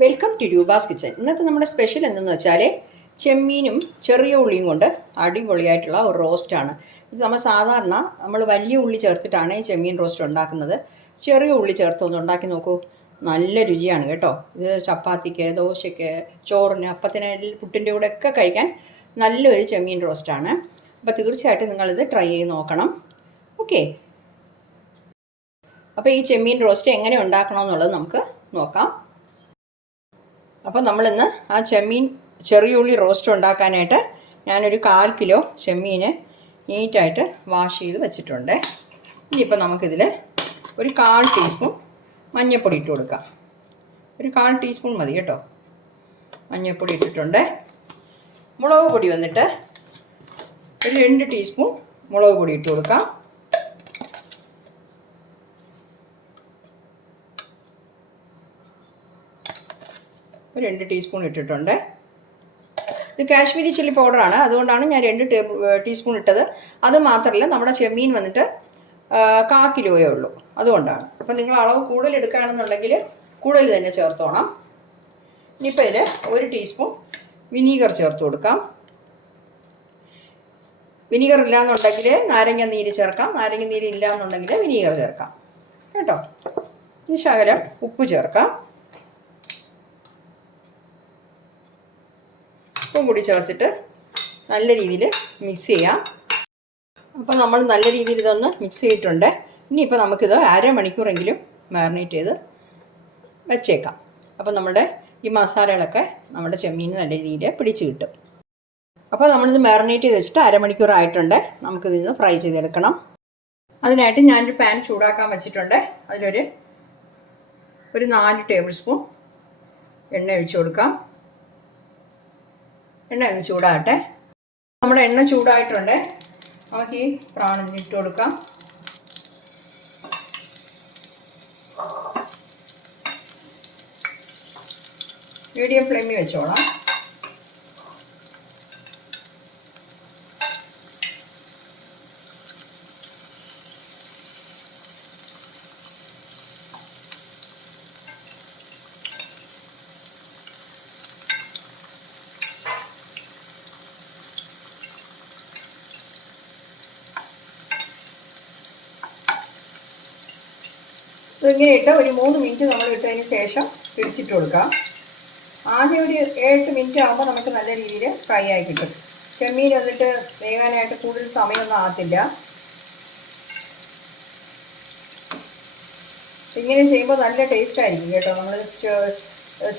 Welcome to Roopa's kitchen ഇന്നത്തെ നമ്മുടെ special എന്തെന്ന് വെച്ചാൽ ചെമ്മീനും ചെറിയ ഉള്ളിയും കൊണ്ട് അടിപൊളിയായിട്ടുള്ള ഒരു റോസ്റ്റാണ് ഇത് നമ്മൾ സാധാരണ നമ്മൾ വലിയ ഉള്ളി ചേർത്തിട്ടാണ് ഈ ചെമ്മീൻ റോസ്റ്റ് ഉണ്ടാക്കുന്നത്. ചെറിയ ഉള്ളി ചേർത്ത് ഒന്ന് ഉണ്ടാക്കി നോക്കൂ. നല്ല രുചിയാണ് കേട്ടോ. ഇത് ചപ്പാത്തിക്ക് ദോശയ്ക്ക് ചോറിന് അപ്പത്തിന് പുട്ടിന്റെ കൂടെ ഒക്കെ കഴിക്കാൻ നല്ലൊരു ചെമ്മീൻ റോസ്റ്റാണ് അപ്പോൾ തീർച്ചയായിട്ടും നിങ്ങളിത് ട്രൈ ചെയ്ത് നോക്കണം. ഓക്കെ അപ്പോൾ ഈ ചെമ്മീൻ റോസ്റ്റ് എങ്ങനെ ഉണ്ടാക്കണമെന്നുള്ളത് നമുക്ക് നോക്കാം. അപ്പോൾ നമ്മളിന്ന് ആ ചെമ്മീൻ ചെറിയുള്ളി റോസ്റ്റ് ഉണ്ടാക്കാനായിട്ട് ഞാനൊരു കാൽ കിലോ ചെമ്മീന് നീറ്റായിട്ട് വാഷ് ചെയ്ത് വെച്ചിട്ടുണ്ട്. ഇനിയിപ്പോൾ നമുക്കിതിൽ ഒരു കാൽ ടീസ്പൂൺ മഞ്ഞൾപ്പൊടി ഇട്ട് കൊടുക്കാം. ഒരു കാൽ ടീസ്പൂൺ മതി കേട്ടോ. മഞ്ഞൾപ്പൊടി ഇട്ടിട്ടുണ്ട്. മുളക് പൊടി വന്നിട്ട് ഒരു രണ്ട് ടീസ്പൂൺ മുളക് പൊടി ഇട്ട് കൊടുക്കാം. ഒരു രണ്ട് ടീസ്പൂൺ ഇട്ടിട്ടുണ്ട്. ഇത് കാശ്മീരി ചില്ലി പൗഡറാണ് അതുകൊണ്ടാണ് ഞാൻ രണ്ട് ടീസ്പൂൺ ഇട്ടത്. അത് മാത്രമല്ല നമ്മുടെ ചെമ്മീൻ വന്നിട്ട് കാ കിലോയേ ഉള്ളൂ. അതുകൊണ്ടാണ്. അപ്പം നിങ്ങൾ അളവ് കൂടുതൽ എടുക്കുകയാണെന്നുണ്ടെങ്കിൽ കൂടുതൽ തന്നെ ചേർത്തോണം. ഇനിയിപ്പോൾ ഇതിൽ ഒരു ടീസ്പൂൺ വിനീഗർ ചേർത്ത് കൊടുക്കാം. വിനീഗർ ഇല്ലയെന്നുണ്ടെങ്കിൽ നാരങ്ങ നീര് ചേർക്കാം. നാരങ്ങ നീര് ഇല്ല എന്നുണ്ടെങ്കിൽ വിനീഗർ ചേർക്കാം. കേട്ടോ? ഇനി ശകലം ഉപ്പ് ചേർക്കാം. ഉപ്പും കൂടി ചേർത്തിട്ട് നല്ല രീതിയിൽ മിക്സ് ചെയ്യാം. അപ്പോൾ നമ്മൾ നല്ല രീതിയിൽ ഇതൊന്ന് മിക്സ് ചെയ്തിട്ടുണ്ട്. ഇനിയിപ്പോൾ നമുക്കിത് അരമണിക്കൂറെങ്കിലും മാറിനേറ്റ് ചെയ്ത് വെച്ചേക്കാം. അപ്പോൾ നമ്മുടെ ഈ മസാലകളൊക്കെ നമ്മുടെ ചെമ്മീന് നല്ല രീതിയിൽ പിടിച്ച് കിട്ടും. അപ്പോൾ നമ്മളിത് മാറിനേറ്റ് ചെയ്ത് വെച്ചിട്ട് അരമണിക്കൂർ ആയിട്ടുണ്ട്. നമുക്കിതിന്ന് ഫ്രൈ ചെയ്തെടുക്കണം. അതിനായിട്ട് ഞാനൊരു പാൻ ചൂടാക്കാൻ വെച്ചിട്ടുണ്ട്. അതിലൊരു ഒരു നാല് ടേബിൾ സ്പൂൺ എണ്ണ ഒഴിച്ചു കൊടുക്കാം. എണ്ണ ഒന്ന് ചൂടാകട്ടെ. നമ്മുടെ എണ്ണ ചൂടായിട്ടുണ്ട്. നമുക്ക് ഈ പ്രാണിന് ഇട്ട് കൊടുക്കാം. മീഡിയം ഫ്ലെയിമിൽ വെച്ചോളാം. ഇതിങ്ങനെ ഇട്ട് ഒരു മൂന്ന് മിനിറ്റ് നമ്മൾ ഇട്ടതിന് ശേഷം പിടിച്ചിട്ട് കൊടുക്കാം. ആദ്യം ഒരു ഏഴ് മിനിറ്റ് ആകുമ്പോൾ നമുക്ക് നല്ല രീതിയിൽ ഫ്രൈ ആയി കിട്ടും. ചെമ്മീൻ വന്നിട്ട് വേകാനായിട്ട് കൂടുതൽ സമയമൊന്നും ആകത്തില്ല. ഇങ്ങനെ ചെയ്യുമ്പോൾ നല്ല ടേസ്റ്റ് ആയിരിക്കും കേട്ടോ. നമ്മൾ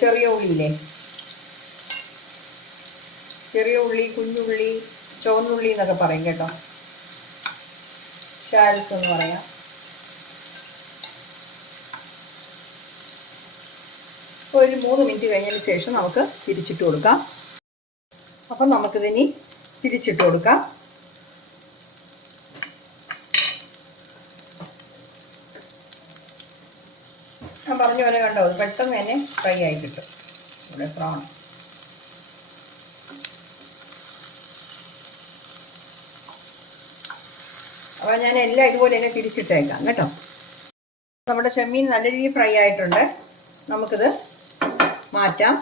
ചെറിയ ഉള്ളിയില്ലേ? ചെറിയ ഉള്ളി കുഞ്ഞുള്ളി ചുവന്നുള്ളി എന്നൊക്കെ പറയും കേട്ടോ. ഷാൽസ് എന്ന് പറയാം. ഒരു മൂന്ന് മിനിറ്റ് കഴിഞ്ഞതിന് ശേഷം നമുക്ക് തിരിച്ചിട്ട് കൊടുക്കാം. അപ്പം നമുക്കിതിനി തിരിച്ചിട്ട് കൊടുക്കാം. ഞാൻ പറഞ്ഞ പോലെ കണ്ടോ പെട്ടെന്ന് തന്നെ ഫ്രൈ ആയി കിട്ടും. ഇവിടെ പ്രാൺ അപ്പോൾ ഞാൻ എല്ലാം ഇതുപോലെ തന്നെ തിരിച്ചിട്ടേക്കാം കേട്ടോ. നമ്മുടെ ചെമ്മീൻ നല്ല രീതിയിൽ ഫ്രൈ ആയിട്ടുണ്ട്. നമുക്കിത് മാറ്റാം.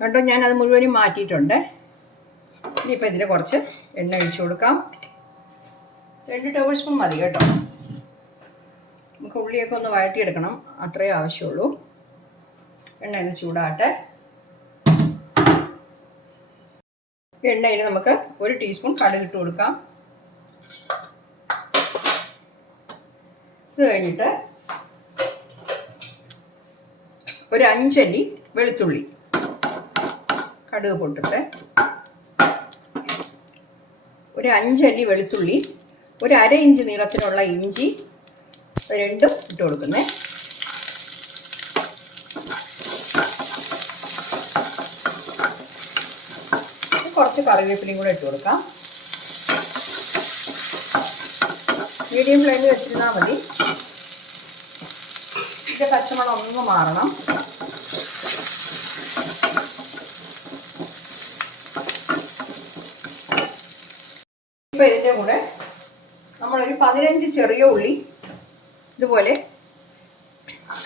കേട്ടോ ഞാനത് മുഴുവനും മാറ്റിയിട്ടുണ്ട്. ഇനിയിപ്പോൾ ഇതിൽ കുറച്ച് എണ്ണ ഒഴിച്ചു കൊടുക്കാം. രണ്ട് ടേബിൾ സ്പൂൺ മതി കേട്ടോ. നമുക്ക് ഉള്ളിയൊക്കെ ഒന്ന് വഴറ്റിയെടുക്കണം. അത്രയേ ആവശ്യമുള്ളൂ. എണ്ണ ഒന്ന് ചൂടാട്ടെ എണ്ണയിൽ നമുക്ക് ഒരു ടീസ്പൂൺ കടുക് ഇട്ട് കൊടുക്കാം. ഇത് കഴിഞ്ഞിട്ട് ഒരു അഞ്ചല്ലി വെളുത്തുള്ളി കടുക് പൊട്ടിട്ട് ഒരു അഞ്ചല്ലി വെളുത്തുള്ളി ഒരു അര ഇഞ്ച് നീളത്തിലുള്ള ഇഞ്ചി രണ്ടും ഇട്ട് കൊടുക്കുന്നേ. കുറച്ച് കറിവേപ്പിലയും കൂടെ ഇട്ട് കൊടുക്കാം. മീഡിയം ഫ്ലെയിമിൽ വെച്ചിരുന്നാൽ മതി. ഇതിന്റെ പച്ചമണം ഒന്ന് മാറണം. ഇപ്പൊ ഇതിന്റെ കൂടെ നമ്മളൊരു പതിനഞ്ച് ചെറിയ ഉള്ളി ഇതുപോലെ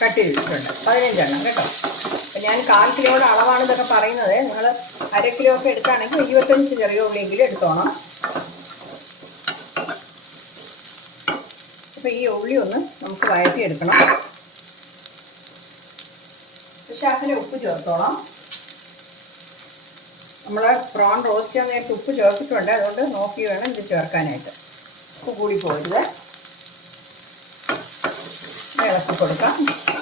കട്ട് ചെയ്തിട്ടുണ്ട്. പതിനഞ്ചെണ്ണം കേട്ടോ. അപ്പം ഞാൻ കാൽ കിലോയുടെ അളവാണ് ഇതൊക്കെ പറയുന്നത്. നിങ്ങൾ അര കിലോ ഒക്കെ എടുക്കുകയാണെങ്കിൽ ഇരുപത്തഞ്ച് ചെറിയ ഉള്ളിയെങ്കിലും എടുത്തോണം. അപ്പം ഈ ഉള്ളി ഒന്ന് നമുക്ക് വഴറ്റിയെടുക്കണം. ശാഖന ഉപ്പ് ചേർത്തോളാം. നമ്മൾ പ്രോൺ റോസ്റ്റ് ചെയ്യാൻ നേരത്തെ ഉപ്പ് ചേർത്തിട്ടുണ്ട്. അതുകൊണ്ട് നോക്കി വേണം ഇത് ചേർക്കാനായിട്ട്. ഉപ്പ് കൂടി പോരുത്. ഇളക്കി കൊടുക്കാം.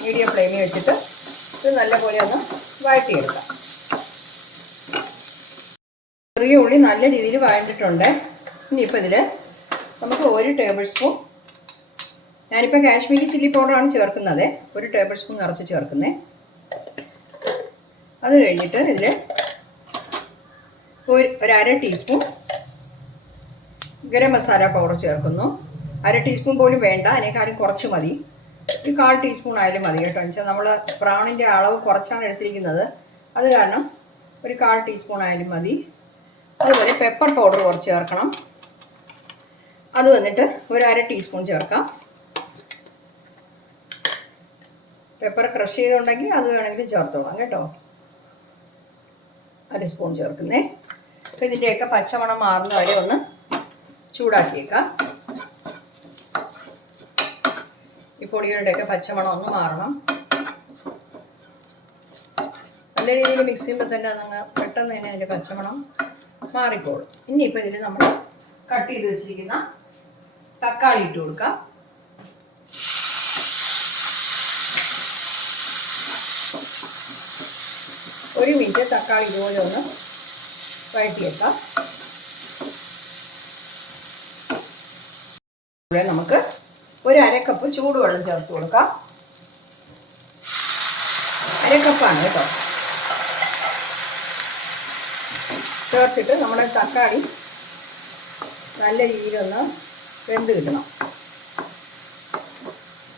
മീഡിയം ഫ്ലെയിമിൽ വെച്ചിട്ട് ഇത് നല്ലപോലെ ഒന്ന് വഴറ്റിയെടുക്കാം. ചെറിയ ഉള്ളി നല്ല രീതിയിൽ വഴണ്ടിട്ടുണ്ട്. ഇനിയിപ്പോൾ ഇതിൽ നമുക്ക് ഒരു ടേബിൾ സ്പൂൺ ഞാനിപ്പോൾ കാശ്മീരി ചില്ലി പൗഡറാണ് ചേർക്കുന്നത്. ഒരു ടേബിൾ സ്പൂൺ നിറച്ച് ചേർക്കുന്നത് അത് കഴിഞ്ഞിട്ട് ഇതിൽ ഒരു ഒരു അര ടീസ്പൂൺ ഗരം മസാല പൗഡർ ചേർക്കുന്നു. അര ടീസ്പൂൺ പോലും വേണ്ട അതിനേക്കാളും കുറച്ച് മതി. ഒരു കാൽ ടീസ്പൂൺ ആയാലും മതി കേട്ടോ. വെച്ചാൽ നമ്മൾ പ്രാണിന്റെ അളവ് കുറച്ചാണ് എടുത്തിരിക്കുന്നത്. അത് കാരണം ഒരു കാൽ ടീസ്പൂൺ ആയാലും മതി. അതുപോലെ പെപ്പർ പൗഡർ കുറച്ച് ചേർക്കണം. അത് വന്നിട്ട് ഒരു അര ടീസ്പൂൺ ചേർക്കാം. പെപ്പർ ക്രഷ് ചെയ്തുണ്ടെങ്കിൽ അത് വേണമെങ്കിലും ചേർത്തോളാം കേട്ടോ. അര സ്പൂൺ ചേർക്കുന്നേ. അപ്പോൾ ഇതിന്റെയൊക്കെ പച്ചമണം മാറുന്ന വരെ ഒന്ന് ചൂടാക്കിയേക്കാം. ഈ പൊടികളുടെയൊക്കെ പച്ചമണം ഒന്ന് മാറണം. നല്ല രീതിയിൽ മിക്സ് ചെയ്യുമ്പോൾ തന്നെ അതങ്ങ് പെട്ടെന്ന് തന്നെ അതിന്റെ പച്ചമണം മാറിക്കോളും. ഇനിയിപ്പോൾ ഇതിൽ നമ്മൾ കട്ട് ചെയ്ത് വെച്ചിരിക്കുന്ന തക്കാളി ഇട്ട് കൊടുക്കാം ഒരു മിനിറ്റ് തക്കാളി ഇതുപോലെ ഒന്ന് വഴറ്റിയേക്കാം ഇവിടെ നമുക്ക് ഒരു അരക്കപ്പ് ചൂടുവെള്ളം ചേർത്ത് കൊടുക്കാം. അരക്കപ്പാണ് കേട്ടോ. ചേർത്തിട്ട് നമ്മുടെ തക്കാളി നല്ല രീതിയിലൊന്ന് വെന്ത് കിട്ടണം.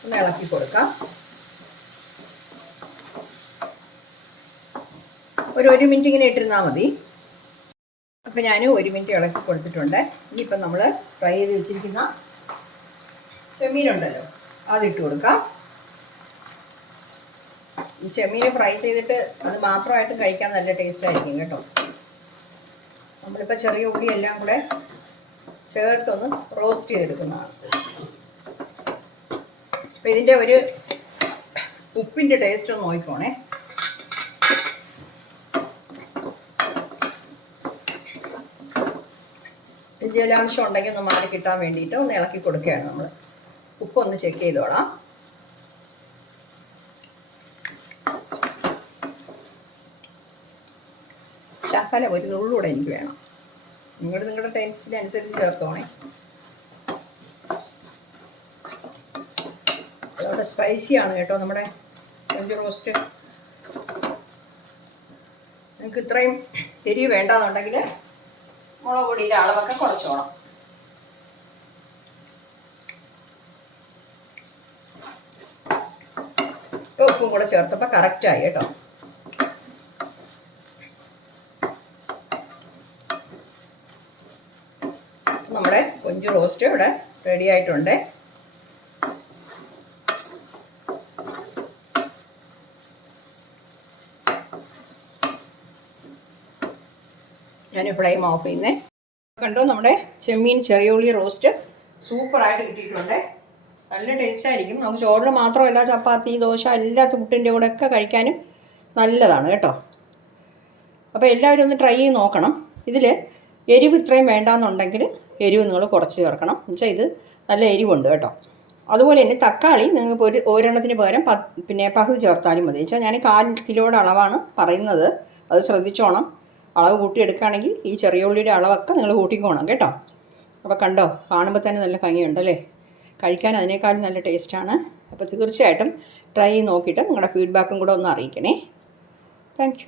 ഒന്ന് ഇളക്കി കൊടുക്കാം. ഒരു ഒരു മിനിറ്റ് ഇങ്ങനെ ഇട്ടിരുന്നാൽ മതി. അപ്പം ഞാൻ ഒരു മിനിറ്റ് ഇളക്കി കൊടുത്തിട്ടുണ്ട്. ഇനിയിപ്പം നമ്മൾ ഫ്രൈ ചെയ്ത് വെച്ചിരിക്കുന്ന ചെമ്മീനുണ്ടല്ലോ അതിട്ട് കൊടുക്കാം. ഈ ചെമ്മീൻ ഫ്രൈ ചെയ്തിട്ട് അത് മാത്രമായിട്ടും കഴിക്കാൻ നല്ല ടേസ്റ്റ് ആയിരിക്കും കേട്ടോ. നമ്മളിപ്പോൾ ചെറിയ ഉള്ളി എല്ലാം കൂടെ ചേർത്തൊന്ന് റോസ്റ്റ് ചെയ്തെടുക്കുന്നതാണ്. അപ്പം ഇതിന്റെ ഒരു ഉപ്പിന്റെ ടേസ്റ്റ് ഒന്ന് നോക്കിക്കോണേ. ജലാംശം ഉണ്ടെങ്കിൽ ഒന്ന് മാറി കിട്ടാൻ വേണ്ടിയിട്ട് ഒന്ന് ഇളക്കി കൊടുക്കുകയാണ് നമ്മൾ ഉപ്പൊന്ന് ചെക്ക് ചെയ്തോളാം. ശകലം ഒരു നുള്ളൂടെ എനിക്ക് വേണം. നിങ്ങൾ നിങ്ങളുടെ ടേസ്റ്റിനനുസരിച്ച് ചേർത്തോണേ. അതുകൊണ്ട് ആണ് കേട്ടോ നമ്മുടെ കൊഞ്ച് റോസ്റ്റ് നിങ്ങൾക്ക് ഇത്രയും എരിവ് വേണ്ടാന്നുണ്ടെങ്കിൽ മുളക് പൊടിയുടെ അളവൊക്കെ കുറച്ചോണം. ഉപ്പും കൂടെ ചേർത്തപ്പോൾ കറക്റ്റായി കേട്ടോ. നമ്മുടെ കൊഞ്ച് റോസ്റ്റ് ഇവിടെ റെഡി ആയിട്ടുണ്ട്. ഞാൻ ഫ്ലെയിം ഓഫ് ചെയ്യുന്നേ കണ്ടോ നമ്മുടെ ചെമ്മീൻ ചെറിയ ഉള്ളി റോസ്റ്റ്. സൂപ്പറായിട്ട് കിട്ടിയിട്ടുണ്ട്. നല്ല ടേസ്റ്റ് ആയിരിക്കും. നമുക്ക് ചോറിന് മാത്രമല്ല ചപ്പാത്തി ദോശ എല്ലാ പുട്ടിന്റെ കൂടെ ഒക്കെ കഴിക്കാനും നല്ലതാണ് കേട്ടോ. അപ്പോൾ എല്ലാവരും ഒന്ന് ട്രൈ ചെയ്ത് നോക്കണം. ഇതിൽ എരിവ് ഇത്രയും വേണ്ടാന്നുണ്ടെങ്കിൽ എരിവ് നിങ്ങൾ കുറച്ച് ചേർക്കണം. എന്നുവെച്ചാൽ ഇത് നല്ല എരിവുണ്ട് കേട്ടോ. അതുപോലെ തന്നെ തക്കാളി നിങ്ങൾക്ക് ഒരു ഒരെണ്ണത്തിന് പകരം പിന്നെ പകുതി ചേർത്താലും മതി. വെച്ചാൽ ഞാൻ കാൽ കിലോയുടെ അളവാണ് പറയുന്നത്. അത് ശ്രദ്ധിച്ചോണം. അളവ് കൂട്ടിയെടുക്കുകയാണെങ്കിൽ ഈ ചെറിയ ഉള്ളിയുടെ അളവൊക്കെ നിങ്ങൾ കൂട്ടിക്കോണം കേട്ടോ. അപ്പോൾ കണ്ടോ കാണുമ്പോൾ തന്നെ നല്ല ഭംഗിയുണ്ടല്ലേ കഴിക്കാൻ അതിനേക്കാളും നല്ല ടേസ്റ്റാണ്. അപ്പോൾ തീർച്ചയായിട്ടും ട്രൈ ചെയ്ത് നോക്കിയിട്ട് നിങ്ങളുടെ ഫീഡ്ബാക്കും കൂടെ ഒന്ന് അറിയിക്കണേ. താങ്ക്